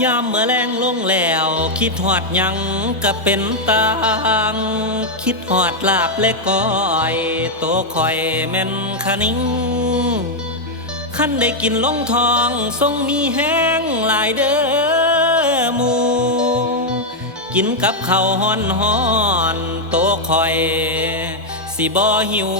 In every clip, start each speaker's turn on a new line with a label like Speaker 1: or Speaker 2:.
Speaker 1: ยามเมื่อแรงลงแล้ว คิดหอดยังก็เป็นตางคิดหอดลาบและก้อยโตคอยแม่นคนิงขั้นได้กินลงทองทรงมีแห้งหลายเด้อมูกินกับข้าวฮ้อนฮ้อนโตคอย สิบ่หิว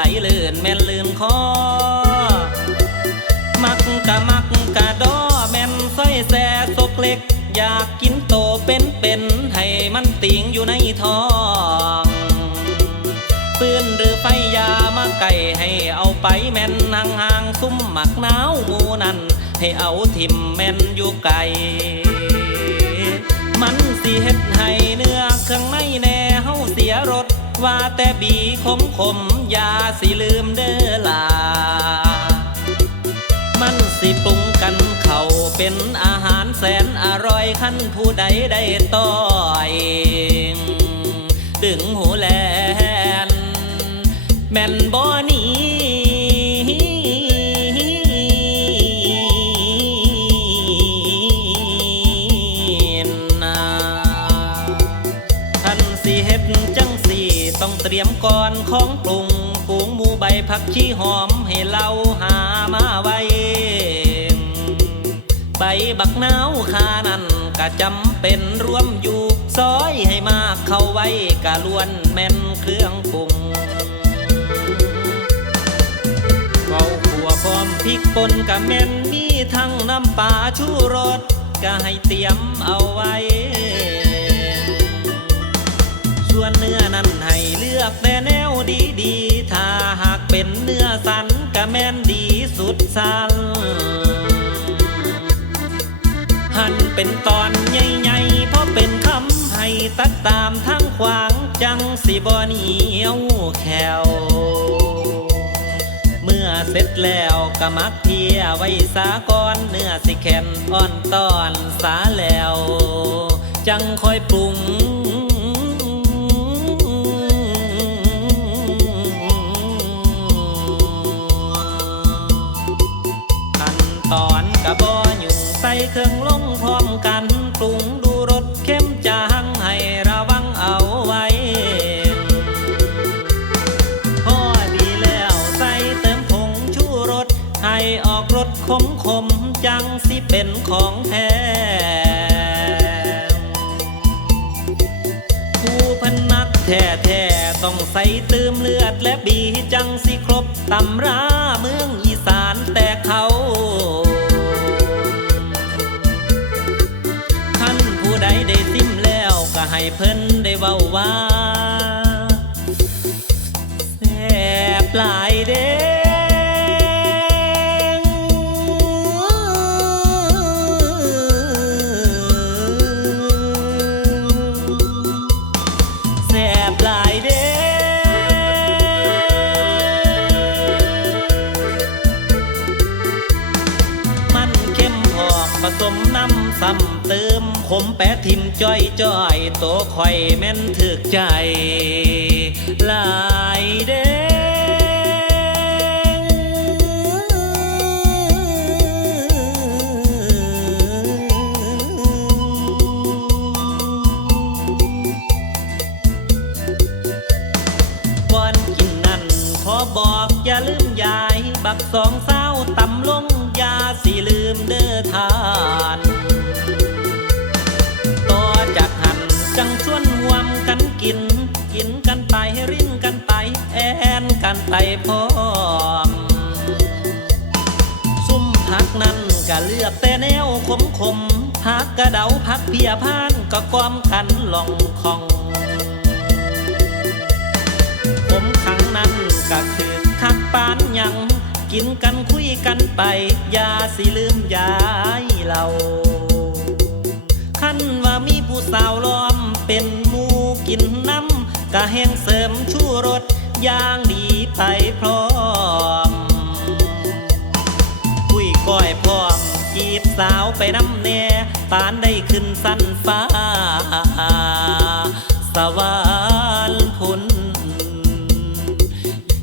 Speaker 1: ไหลเลื่นแม่นลื่นคอ มักกะมักกะดอแม่นสร้อยแสศกเล็ก อยากกินโตเป็นเป็นให้มันติ่งอยู่ในท้องปืนหรือไฟยามาไก่ให้เอาไปแม่นห่างห่างๆซุ่มหมักหนาวมูนั่น ให้เอาทิมแม่นอยู่ไกลมันสิเฮ็ดให้เนื้อเครื่องในแน่เฮาเสียรส ว่าแต่บีขมขมยาสิลืมเด้อลา มันสิปรุงกันเขาเป็นอาหารแสนอร่อยขั้นผู้ใดได้ต่อยดึงหูแลนแม่นบอ ต้องเตรียมก่อนของปรุงปรุงหมูใบผักชีหอมให้เราหามาไว้ใบบักนาวคานั่นกะจำเป็นรวมอยู่ซอยให้มากเข้าไว้กะล้วนแม่นเครื่องปรุงเบาขัวพร้อมพริกป่นกะแม่นมีทั้งน้ำปลาชูรสก็ให้เตรียมเอาไว้ ส่วนเนื้อ แต่แนวดีถ้าหากเป็นเนื้อสันก็แม่นดีสุดสันหันเป็นตอนใหญ่ๆเพราะเป็นคำให้ตัดตามทางขวางจังสิบ่เหนียวแขวเมื่อเสร็จแล้วก็มักเพียไว้สาก่อนเนื้อสิแข็งอ่อนตอนสาแล้ว จังค่อยปรุง เครื่องลงพร้อมกันปรุงดูรสเข้มจางให้ระวังเอาไว้ พอดีแล้วใส่เติมผงชูรส ให้ออกรสขมขมจังสิเป็นของแท้ผู้พนักแท้แท้ต้องใส่เติมเลือดและบีจังสิครบตำราเมืองอีสานแต่เขา ให้เพิ่นได้เว้าว่าแซ่บหลายเด้ น้ำซ้ำเติมขมแปะทิมจ้อยจ้อยโตคอยแม่นถึกใจหลายเด้อนกินนั่นขอบอกอย่าลืมยายบักสองเศร้าตำลงยาสิ อมซุ่มพักนั้นก็เลือกแต่แนวขมขมพักกระเดาพักเพียพานก็กอมกันลองคองผมขังนั้นก็คือคักปานยัง กินกันคุยกันไปยาสิลืมยายเราคันว่ามีผู้สาวล้อมเป็นมูกินน้ำก็แห้งเสริมชูรส ย่างดีไปพร้อม คุยก้อยพร้อม จีบสาวไปน้ำแน่ปานได้ขึ้นสั้นฟ้า สวรรค์พุน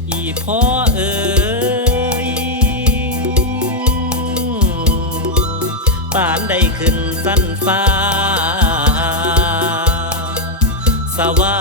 Speaker 1: อีพ่อเอ๋ยปานได้ขึ้นสั้นฟ้า สวร